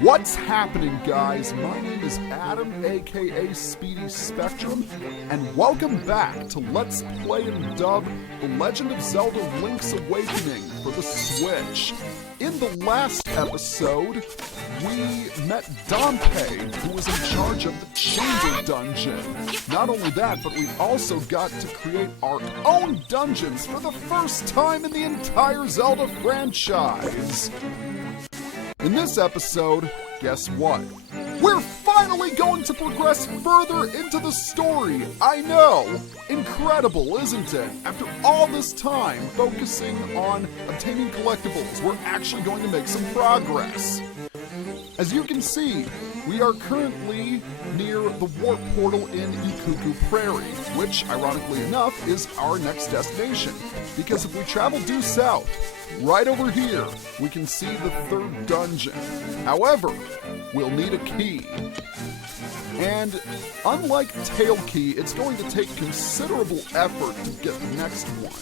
What's happening, guys? My name is Adam, aka Speedy Spectrum, and welcome back to Let's Play and Dub The Legend of Zelda Link's Awakening for the Switch. In the last episode, we met Dante, who was in charge of the Chamber Dungeon. Not only that, but we also got to create our own dungeons for the first time in the entire Zelda franchise. In this episode, guess what? We're finally going to progress further into the story. I know! Incredible, isn't it? After all this time focusing on obtaining collectibles, we're actually going to make some progress. As you can see, we are currently near the warp portal in Ikuku Prairie, which, ironically enough, is our next destination. Because if we travel due south, right over here, we can see the third dungeon. However, we'll need a key. And unlike Tail Key, it's going to take considerable effort to get the next one.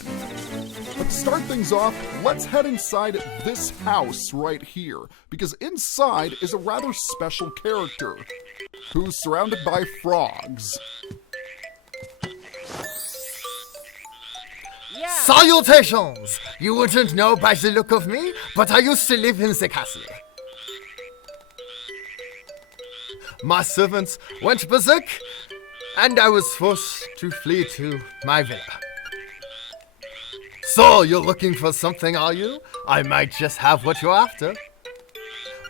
But to start things off, let's head inside this house right here, because inside is a rather special character who's surrounded by frogs. Salutations! You wouldn't know by the look of me, but I used to live in the castle. My servants went berserk, and I was forced to flee to my villa. So, you're looking for something, are you? I might just have what you're after.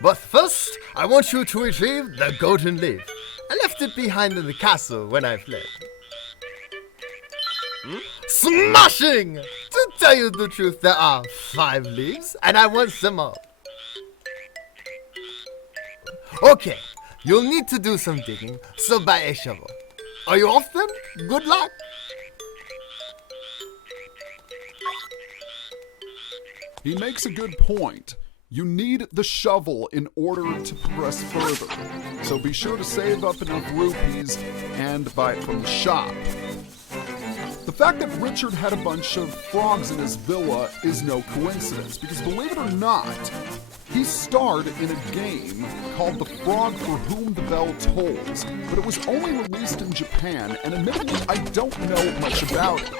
But first, I want you to retrieve the golden leaf. I left it behind in the castle when I fled. Smashing! To tell you the truth, there are 5 leaves, and I want some more. Okay, you'll need to do some digging, so buy a shovel. Are you off then? Good luck! He makes a good point. You need the shovel in order to progress further, so be sure to save up enough rupees and buy it from the shop. The fact that Richard had a bunch of frogs in his villa is no coincidence, because believe it or not, he starred in a game called The Frog for Whom the Bell Tolls, but it was only released in Japan, and admittedly, I don't know much about it.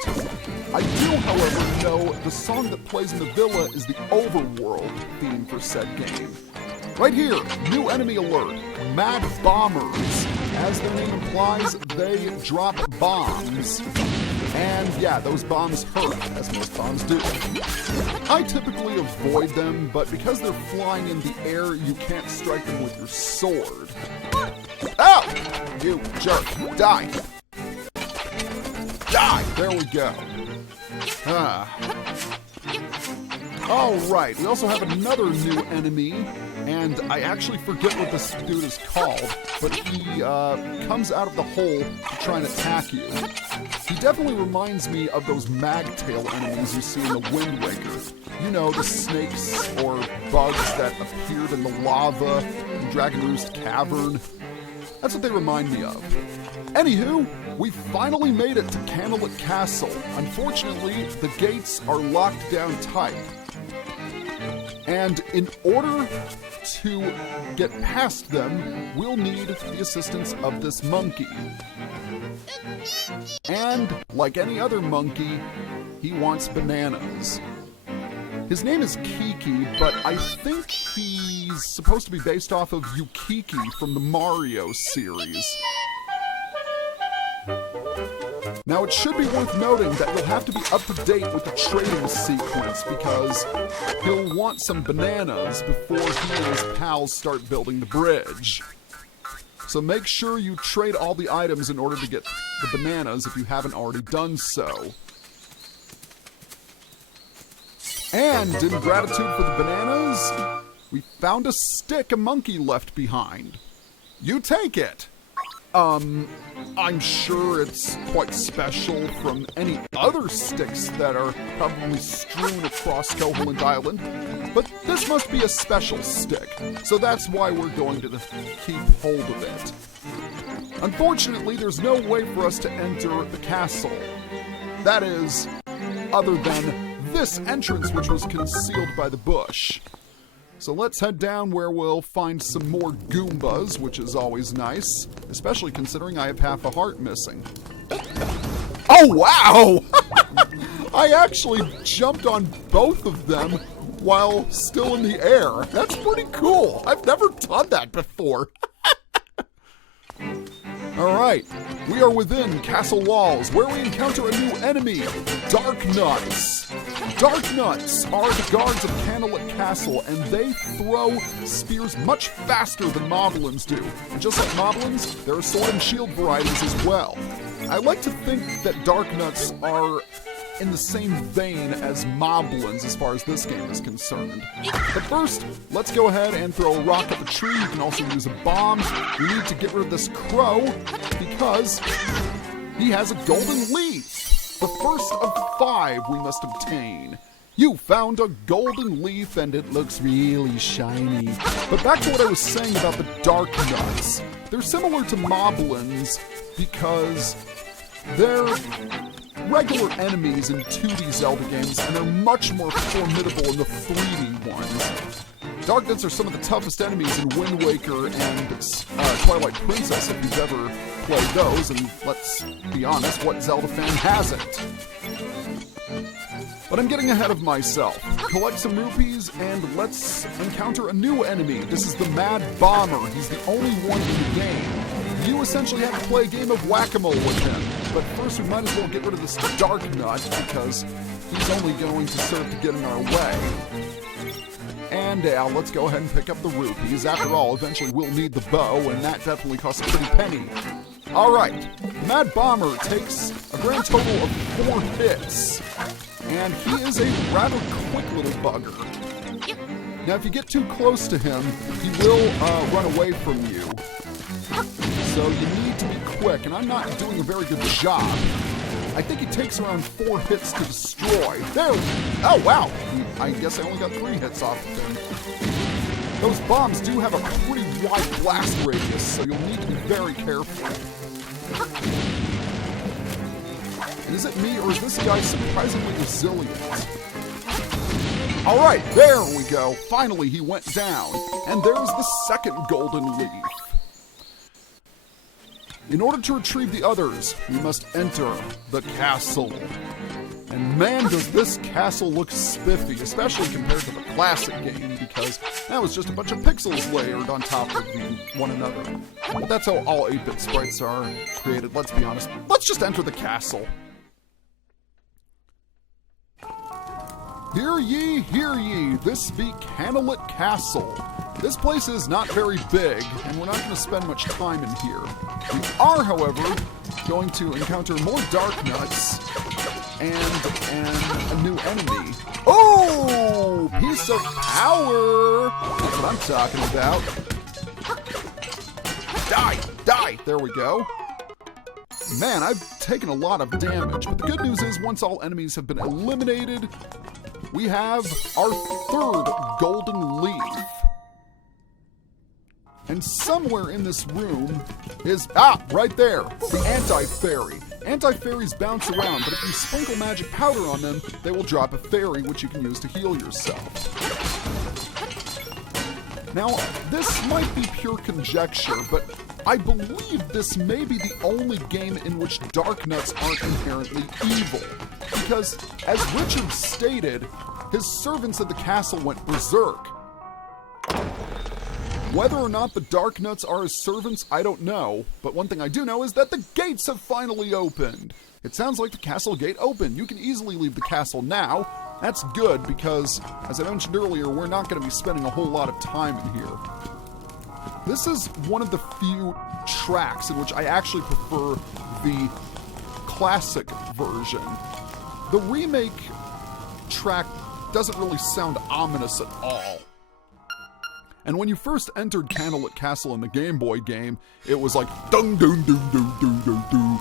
I do, however, know the song that plays in the villa is the overworld theme for said game. Right here, new enemy alert, Mad Bombers. As their name implies, they drop bombs. And yeah, those bombs hurt, as most bombs do. I typically avoid them, but because they're flying in the air, you can't strike them with your sword. Oh! You jerk. Die. Die! There we go. Alright, we also have another new enemy, and I actually forget what this dude is called, but he comes out of the hole to try and attack you. He definitely reminds me of those magtail enemies you see in the Wind Waker. You know, the snakes or bugs that appeared in the lava in Dragon Roost Cavern. That's what they remind me of. Anywho, we finally made it to Kanalet Castle. Unfortunately, the gates are locked down tight. And in order to get past them, we'll need the assistance of this monkey. And, like any other monkey, he wants bananas. His name is Kiki, but I think he's supposed to be based off of Yukiki from the Mario series. Now, it should be worth noting that you'll have to be up to date with the trading sequence because he'll want some bananas before he and his pals start building the bridge. So make sure you trade all the items in order to get the bananas if you haven't already done so. And in gratitude for the bananas, we found a stick a monkey left behind. You take it. I'm sure it's quite special from any other sticks that are probably strewn across Koholint Island, but this must be a special stick, so that's why we're going to keep hold of it. Unfortunately, there's no way for us to enter the castle. That is, other than this entrance which was concealed by the bush. So let's head down where we'll find some more Goombas, which is always nice, especially considering I have half a heart missing. Oh, wow! I actually jumped on both of them while still in the air. That's pretty cool. I've never done that before. All right, we are within castle walls where we encounter a new enemy, Darknuts. Darknuts are the guards of Kanalet Castle, and they throw spears much faster than Moblins do. And just like Moblins, there are sword and shield varieties as well. I like to think that Darknuts are in the same vein as Moblins as far as this game is concerned. But first, let's go ahead and throw a rock up a tree. You can also use a bomb. We need to get rid of this crow because he has a golden leaf. The first of 5 we must obtain. You found a golden leaf and it looks really shiny. But back to what I was saying about the Darknuts. They're similar to Moblins because they're regular enemies in 2D Zelda games, and they're much more formidable in the 3D ones. Darknuts are some of the toughest enemies in Wind Waker and Twilight Princess if you've ever played those, and let's be honest, what Zelda fan hasn't? But I'm getting ahead of myself. Collect some rupees and let's encounter a new enemy. This is the Mad Bomber. He's the only one in the game. You essentially have to play a game of whack-a-mole with him. But first we might as well get rid of this Darknut because he's only going to serve to get in our way. And let's go ahead and pick up the rupees. After all, eventually we'll need the bow, and that definitely costs a pretty penny. Alright, Mad Bomber takes a grand total of 4 hits. And he is a rather quick little bugger. Now if you get too close to him, he will run away from you. So you need to be quick, and I'm not doing a very good job. I think it takes around 4 hits to destroy. There! Oh, wow! I guess I only got 3 hits off of him. Those bombs do have a pretty wide blast radius, so you'll need to be very careful. And is it me, or is this guy surprisingly resilient? Alright, there we go. Finally, he went down. And there's the second golden leaf. In order to retrieve the others, we must enter the castle. And man, does this castle look spiffy, especially compared to the classic game, because that was just a bunch of pixels layered on top of one another. But that's how all 8-bit sprites are created, let's be honest. Let's just enter the castle. Hear ye, this be Kanalet Castle. This place is not very big, and we're not going to spend much time in here. We are, however, going to encounter more Darknuts and a new enemy. Oh! Piece of power! That's what I'm talking about. Die! There we go. Man, I've taken a lot of damage, but the good news is once all enemies have been eliminated, we have our 3rd golden leaf. And somewhere in this room is, right there, the anti-fairy. Anti-fairies bounce around, but if you sprinkle magic powder on them, they will drop a fairy, which you can use to heal yourself. Now, this might be pure conjecture, but I believe this may be the only game in which Darknuts aren't inherently evil. Because, as Richard stated, his servants at the castle went berserk. Whether or not the Darknuts are his servants, I don't know, but one thing I do know is that the gates have finally opened. It sounds like the castle gate opened. You can easily leave the castle now. That's good because, as I mentioned earlier, we're not going to be spending a whole lot of time in here. This is one of the few tracks in which I actually prefer the classic version. The remake track doesn't really sound ominous at all. And when you first entered Kanalet Castle in the Game Boy game, it was like dung dung dung dung dung dung dung.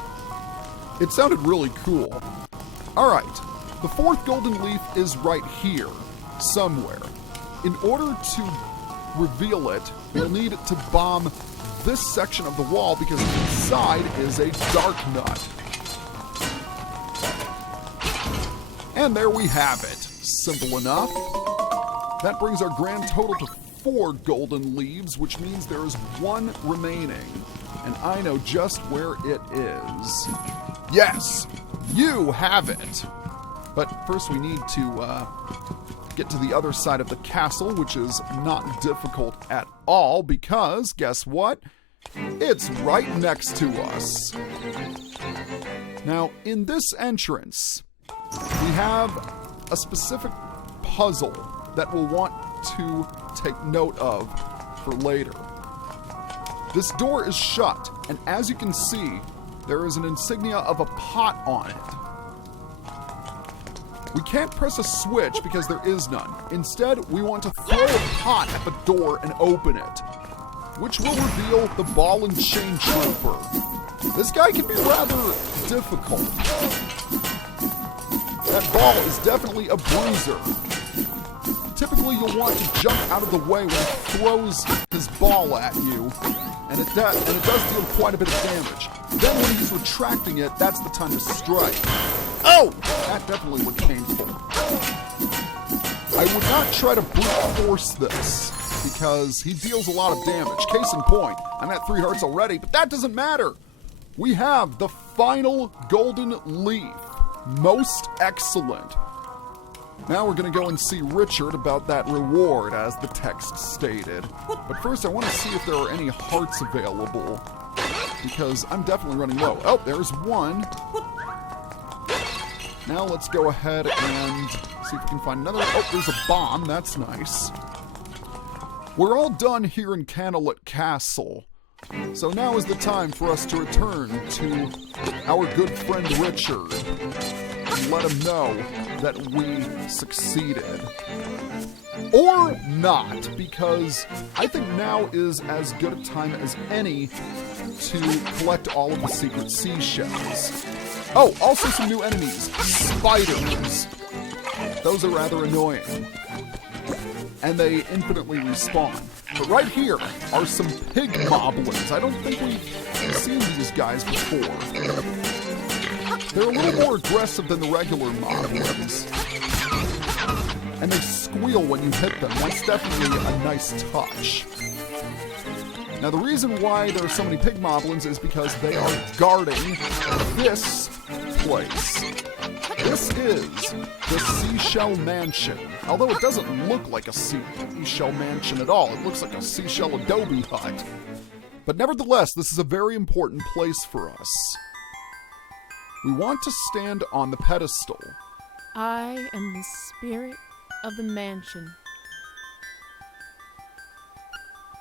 It sounded really cool. Alright, the 4th golden leaf is right here, somewhere. In order to reveal it, you'll need to bomb this section of the wall because inside is a Darknut. And there we have it. Simple enough. That brings our grand total to 4 golden leaves, which means there is 1 remaining. And I know just where it is. Yes, you have it. But first we need to get to the other side of the castle, which is not difficult at all because, guess what? It's right next to us. Now, in this entrance, we have a specific puzzle that we'll want to take note of for later. This door is shut, and as you can see, there is an insignia of a pot on it. We can't press a switch because there is none. Instead, we want to throw a pot at the door and open it, which will reveal the ball and chain trooper. This guy can be rather difficult. That ball is definitely a bruiser. Typically, you'll want to jump out of the way when he throws his ball at you, and it does deal quite a bit of damage. Then when he's retracting it, that's the time to strike. Oh! That definitely was painful. I would not try to brute force this, because he deals a lot of damage. Case in point, I'm at 3 hearts already, but that doesn't matter. We have the final golden leaf. Most excellent. Now we're going to go and see Richard about that reward, as the text stated. But first I want to see if there are any hearts available, because I'm definitely running low. Oh, there's 1. Now let's go ahead and see if we can find another. Oh, there's a bomb. That's nice. We're all done here in Kanalet Castle. So now is the time for us to return to our good friend Richard and let him know that we succeeded. Or not, because I think now is as good a time as any to collect all of the secret seashells. Oh, also some new enemies. Spiders. Those are rather annoying. And they infinitely respawn. But right here are some pig moblins. I don't think we've seen these guys before. They're a little more aggressive than the regular moblins. And they squeal when you hit them. That's definitely a nice touch. Now the reason why there are so many pig moblins is because they are guarding this place. This is the Seashell Mansion. Although it doesn't look like a seashell mansion at all. It looks like a seashell adobe hut. But nevertheless, this is a very important place for us. We want to stand on the pedestal. I am the spirit of the mansion.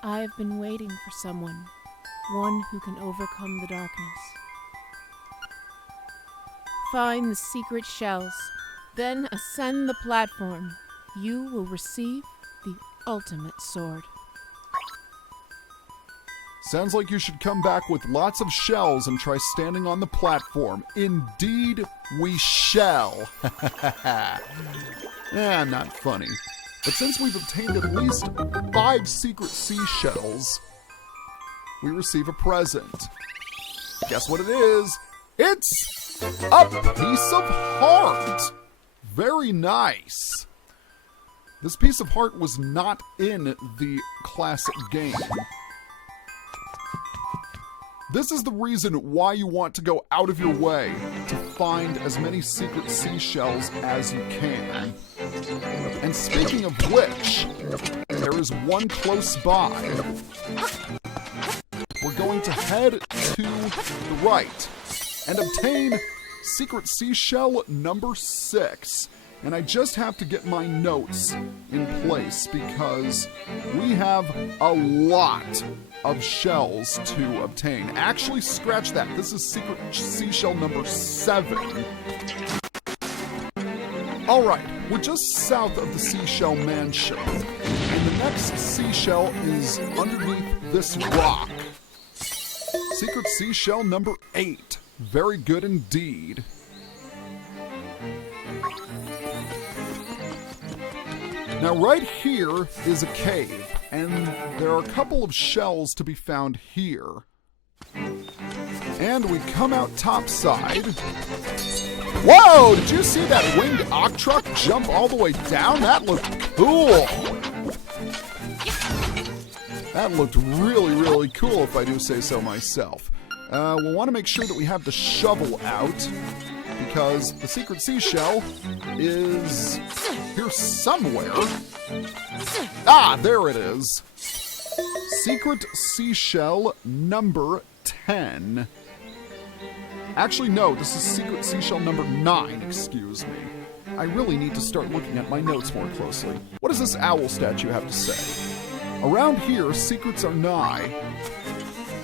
I have been waiting for someone, one who can overcome the darkness. Find the secret shells, then ascend the platform. You will receive the ultimate sword. Sounds like you should come back with lots of shells and try standing on the platform. Indeed, we shall. Not funny. But since we've obtained at least 5 secret seashells, we receive a present. Guess what it is? It's a piece of heart. Very nice. This piece of heart was not in the classic game. This is the reason why you want to go out of your way to find as many secret seashells as you can. And speaking of which, there is one close by. We're going to head to the right and obtain secret seashell number 6. And I just have to get my notes in place because we have a lot of shells to obtain. Actually, scratch that. This is secret seashell number 7. Alright, we're just south of the Seashell Mansion. And the next seashell is underneath this rock. Secret seashell number 8. Very good indeed. Now right here is a cave, and there are a couple of shells to be found here. And we come out topside. Whoa! Did you see that winged ock truck jump all the way down? That looked cool! That looked really, really cool, if I do say so myself. We'll want to make sure that we have the shovel out, because the secret seashell is here somewhere. Ah, there it is. Secret seashell number 10. Actually, no, this is secret seashell number 9, excuse me. I really need to start looking at my notes more closely. What does this owl statue have to say? Around here, secrets are nigh.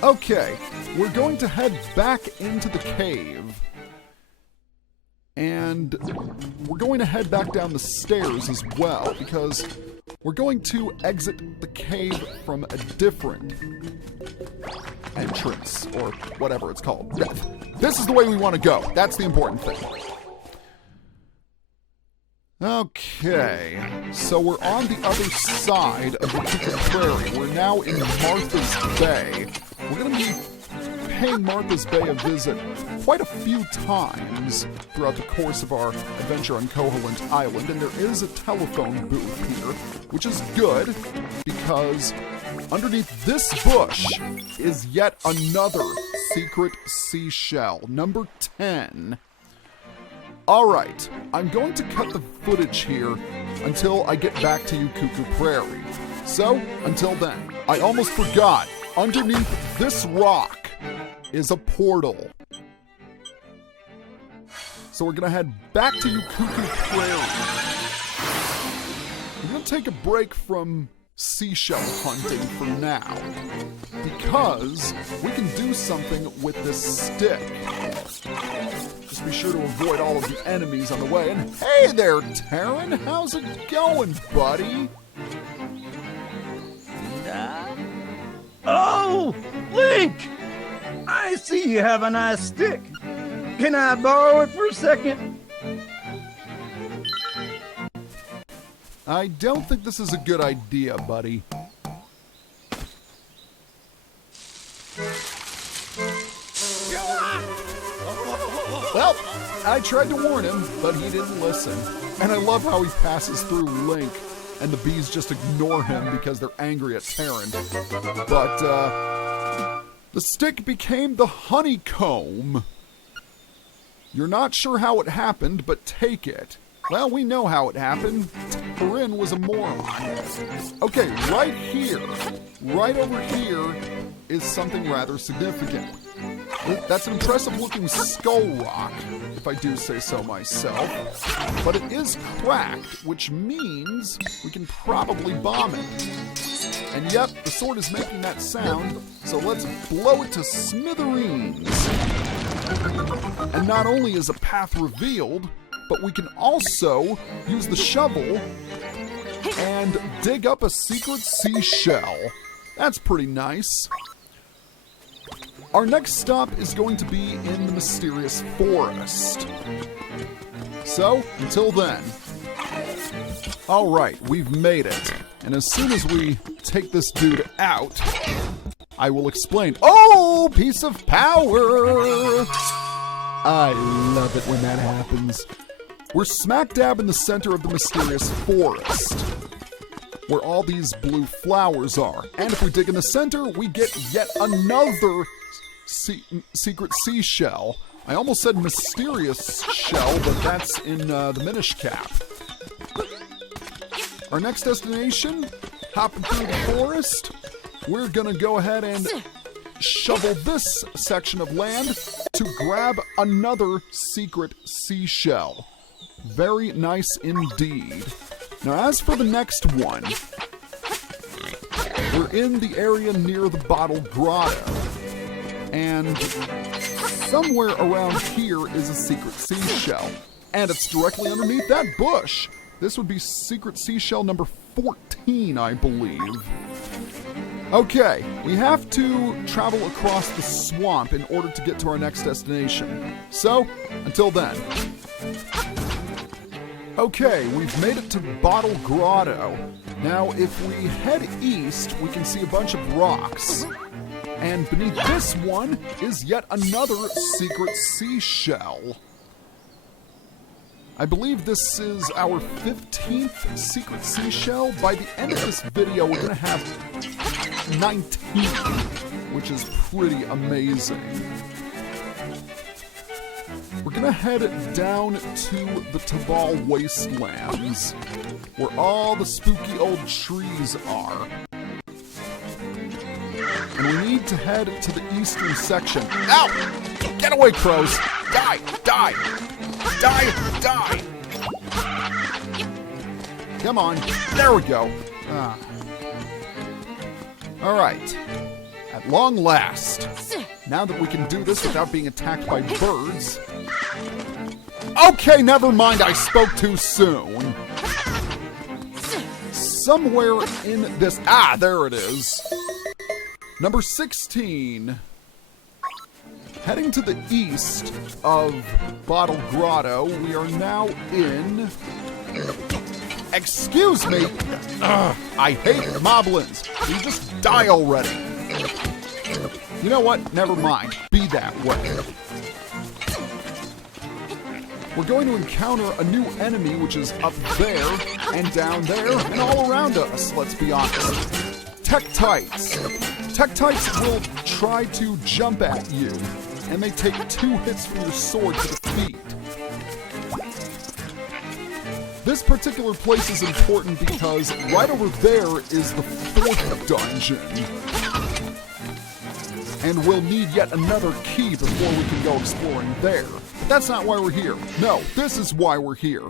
Okay, we're going to head back into the cave. And we're going to head back down the stairs as well, because we're going to exit the cave from a different entrance, or whatever it's called. This is the way we want to go. That's the important thing. Okay, so we're on the other side of the Cuckoo Prairie. We're now in Martha's Bay. We're going to be paying Martha's Bay a visit quite a few times throughout the course of our adventure on Koholint Island, and there is a telephone booth here, which is good because underneath this bush is yet another secret seashell, number 10. Alright, I'm going to cut the footage here until I get back to you, Cuckoo Prairie. So, until then, I almost forgot, underneath this rock is a portal. So we're gonna head back to you, Cuckoo Prairie. We're gonna take a break from seashell hunting for now, because we can do something with this stick. Just be sure to avoid all of the enemies on the way. And hey there, Taryn! How's it going, buddy? Oh, Link! I see you have a nice stick. Can I borrow it for a second? I don't think this is a good idea, buddy. Well, I tried to warn him, but he didn't listen. And I love how he passes through Link, and the bees just ignore him because they're angry at Taryn. But, the stick became the honeycomb. You're not sure how it happened, but take it. Well, we know how it happened. Taryn was a moron. Okay, right here, right over here, is something rather significant. That's an impressive-looking skull rock, if I do say so myself. But it is cracked, which means we can probably bomb it. And yep, the sword is making that sound, so let's blow it to smithereens. And not only is a path revealed, but we can also use the shovel and dig up a secret seashell. That's pretty nice. Our next stop is going to be in the mysterious forest. So, until then. Alright, we've made it. And as soon as we take this dude out, I will explain. Oh, piece of power! I love it when that happens. We're smack dab in the center of the mysterious forest, where all these blue flowers are. And if we dig in the center, we get yet another secret seashell. I almost said mysterious shell, but that's in the Minish Cap. Our next destination, hopping through the forest, we're gonna go ahead and shovel this section of land to grab another secret seashell. Very nice indeed. Now, as for the next one, we're in the area near the Bottle Grotto. And somewhere around here is a secret seashell. And it's directly underneath that bush. This would be secret seashell number 14, I believe. Okay, we have to travel across the swamp in order to get to our next destination. So, until then. Okay, we've made it to Bottle Grotto. Now, if we head east, we can see a bunch of rocks. And beneath this one is yet another secret seashell. I believe this is our 15th secret seashell. By the end of this video, we're going to have 19, which is pretty amazing. We're gonna head down to the Tabal Wastelands, where all the spooky old trees are. And we need to head to the eastern section. Ow! Get away, crows! Die! Die! Die! Die! Come on. There we go. Alright. At long last. Now that we can do this without being attacked by birds. Okay, never mind. I spoke too soon. Somewhere in this... Ah, there it is. Number 16. Heading to the east of Bottle Grotto, we are now in... Excuse me! Ugh, I hate moblins. You just die already. You know what? Never mind. Be that way. We're going to encounter a new enemy, which is up there, and down there, and all around us, let's be honest. Tektites. Tektites will try to jump at you, and they take 2 hits from your sword to defeat. This particular place is important because right over there is the 4th dungeon. And we'll need yet another key before we can go exploring there. But that's not why we're here. No, this is why we're here.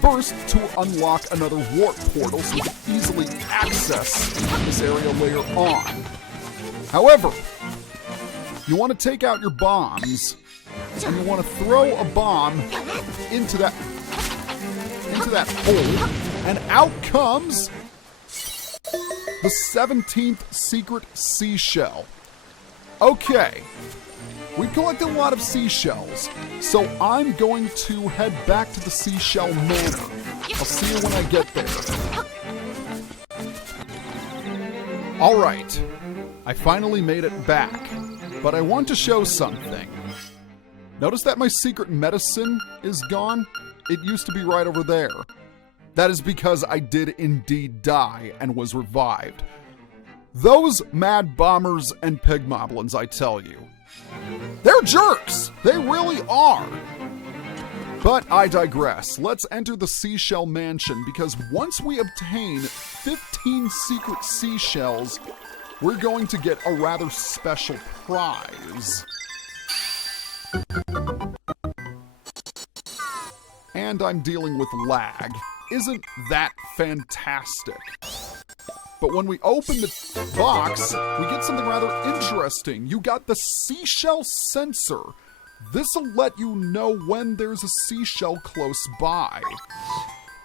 First, to unlock another warp portal so we can easily access this area later on. However, you want to take out your bombs, and you want to throw a bomb into that hole, and out comes the 17th secret seashell. Okay, we collected a lot of seashells, so I'm going to head back to the Seashell Manor. I'll see you when I get there. Alright, I finally made it back, but I want to show something. Notice that my secret medicine is gone? It used to be right over there. That is because I did indeed die and was revived. Those mad bombers and pig moblins, I tell you. They're jerks! They really are! But I digress. Let's enter the Seashell Mansion, because once we obtain 15 secret seashells, we're going to get a rather special prize. And I'm dealing with lag. Isn't that fantastic? But when we open the box, we get something rather interesting. You got the seashell sensor. This'll let you know when there's a seashell close by.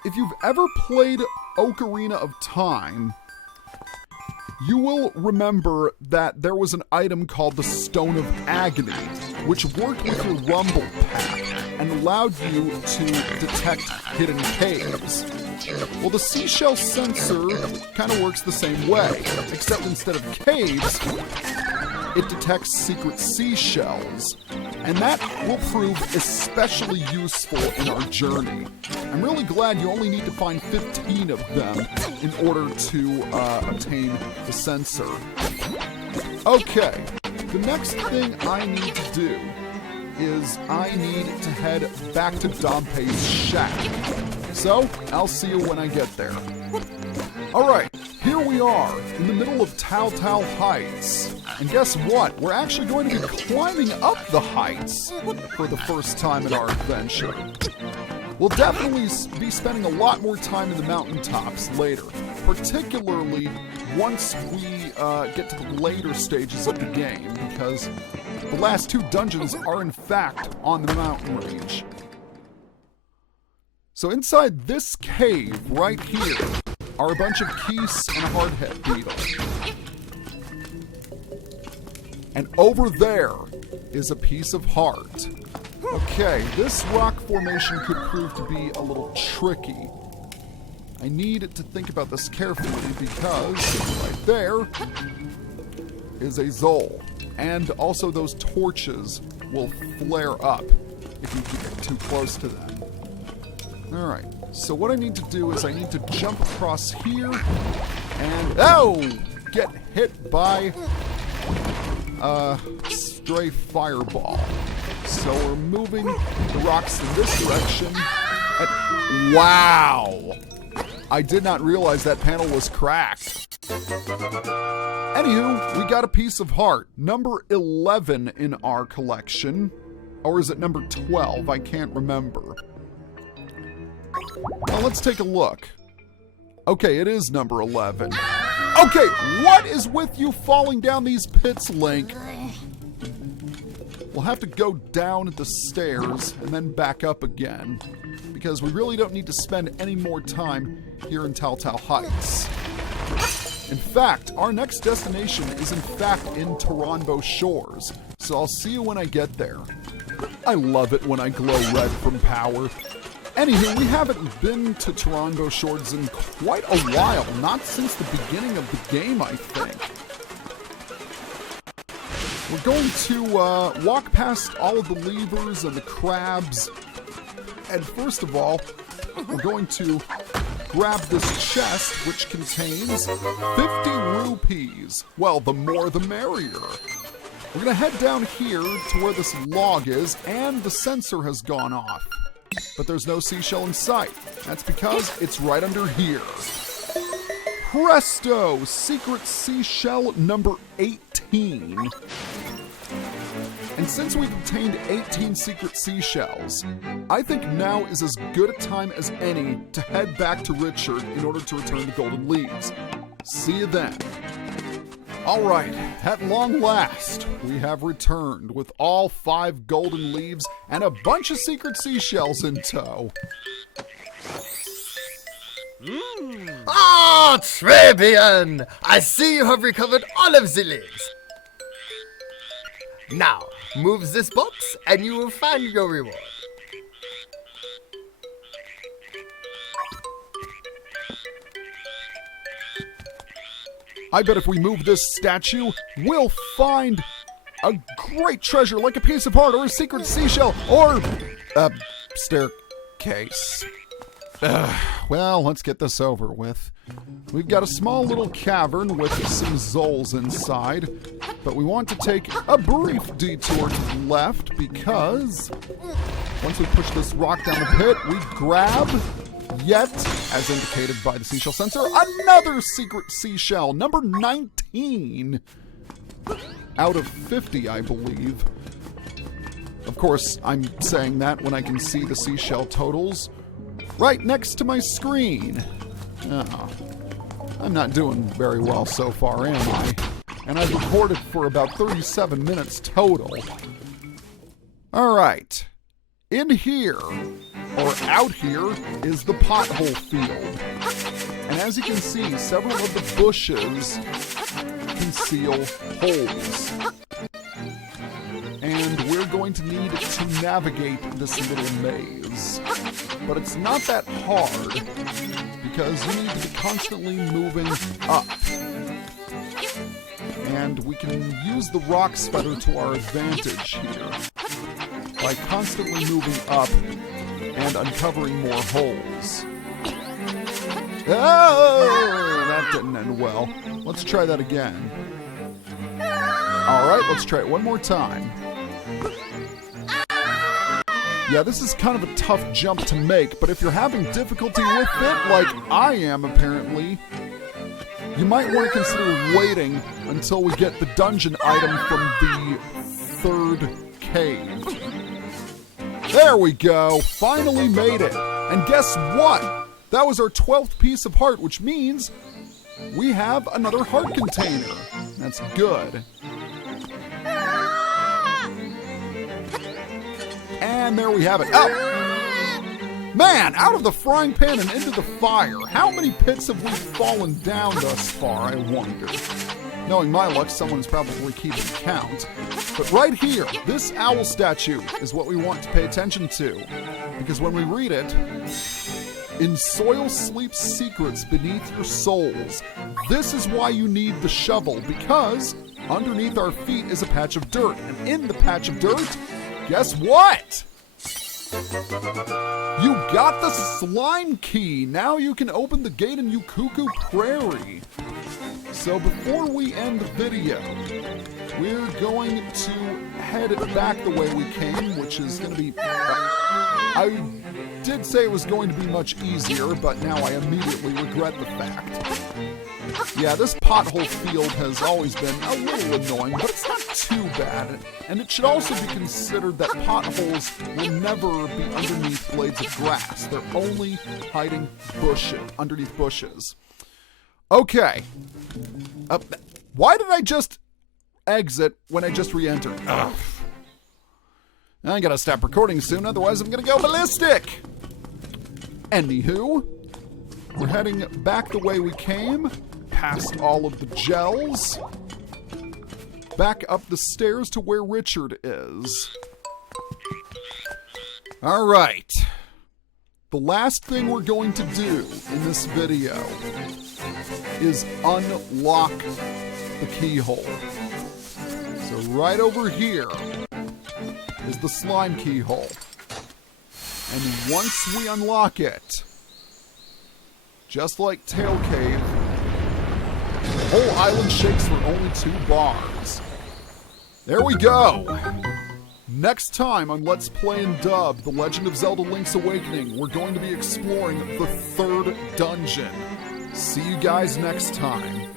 If you've ever played Ocarina of Time, you will remember that there was an item called the Stone of Agony, which worked with your rumble pack and allowed you to detect hidden caves. Well, the seashell sensor kind of works the same way, except instead of caves, it detects secret seashells. And that will prove especially useful in our journey. I'm really glad you only need to find 15 of them in order to obtain the sensor. Okay, the next thing I need to do is I need to head back to Dompe's shack. So, I'll see you when I get there. Alright, here we are, in the middle of Tal Tal Heights. And guess what? We're actually going to be climbing up the heights for the first time in our adventure. We'll definitely be spending a lot more time in the mountaintops later, particularly once we get to the later stages of the game, because the last 2 dungeons are in fact on the mountain range. So inside this cave right here are a bunch of geese and a hardhead beetle. And over there is a piece of heart. Okay, this rock formation could prove to be a little tricky. I need to think about this carefully because right there is a Zol. And also those torches will flare up if you get too close to them. Alright, so what I need to do is I need to jump across here and... Oh! Get hit by a stray fireball. So we're moving the rocks in this direction. And wow! I did not realize that panel was cracked. Anywho, we got a piece of heart. Number 11 in our collection. Or is it number 12? I can't remember. Well, let's take a look. Okay, it is number 11. Okay, what is with you falling down these pits, Link? We'll have to go down the stairs and then back up again, because we really don't need to spend any more time here in Telltale Heights. In fact, our next destination is in fact in Taranbo Shores, so I'll see you when I get there. I love it when I glow red from power. Anywho, we haven't been to Taranbo Shores in quite a while, not since the beginning of the game, I think. We're going to walk past all of the levers and the crabs, and first of all, we're going to grab this chest, which contains 50 rupees. Well, the more the merrier. We're gonna head down here to where this log is, and the sensor has gone off. But there's no seashell in sight. That's because it's right under here. Presto! Secret seashell number 18. And since we've obtained 18 secret seashells, I think now is as good a time as any to head back to Richard in order to return the golden leaves. See you then. Alright, at long last, we have returned with all 5 golden leaves and a bunch of secret seashells in tow. Ah, Trebian! I see you have recovered all of the leaves. Now, move this box and you will find your reward. I bet if we move this statue, we'll find a great treasure like a piece of heart or a secret seashell or a staircase. Well, let's get this over with. We've got a small little cavern with some Zols inside, but we want to take a brief detour to the left because once we push this rock down the pit, we grab, yet, as indicated by the seashell sensor, another secret seashell, number 19 out of 50, I believe. Of course, I'm saying that when I can see the seashell totals right next to my screen. Oh, I'm not doing very well so far, am I? And I've recorded for about 37 minutes total. Alright. In here, or out here, is the pothole field. And as you can see, several of the bushes conceal holes. And we're going to need to navigate this little maze. But it's not that hard, because you need to be constantly moving up. And we can use the rock sputter to our advantage here, by constantly moving up and uncovering more holes. Oh, that didn't end well. Let's try that again. Alright, let's try it one more time. Yeah, this is kind of a tough jump to make, but if you're having difficulty with it, like I am apparently, you might want to consider waiting until we get the dungeon item from the 3rd cave. There we go! Finally made it! And guess what? That was our 12th piece of heart, which means we have another heart container. That's good. And there we have it. Oh! Man, out of the frying pan and into the fire. How many pits have we fallen down thus far, I wonder? Knowing my luck, someone's probably keeping count. But right here, this owl statue is what we want to pay attention to. Because when we read it, in soil sleep secrets beneath your souls. This is why you need the shovel, because underneath our feet is a patch of dirt. And in the patch of dirt, guess what? You got the slime key! Now you can open the gate in Ukuku Prairie. So before we end the video, we're going to head back the way we came, which is going to be... I did say it was going to be much easier, but now I immediately regret the fact. Yeah, this pothole field has always been a little annoying, but it's not too bad. And it should also be considered that potholes will never be underneath blades of grass. They're only hiding underneath bushes. Okay. Why did I just exit when I just re-entered? Ugh. I gotta stop recording soon, otherwise I'm gonna go ballistic! Anywho, we're heading back the way we came, past all of the gels, back up the stairs to where Richard is. Alright. The last thing we're going to do in this video is unlock the keyhole. So right over here is the slime keyhole. And once we unlock it, just like Tail Cave, the whole island shakes for only 2 bars. There we go! Next time on Let's Play and Dub, The Legend of Zelda Link's Awakening, we're going to be exploring the 3rd dungeon. See you guys next time.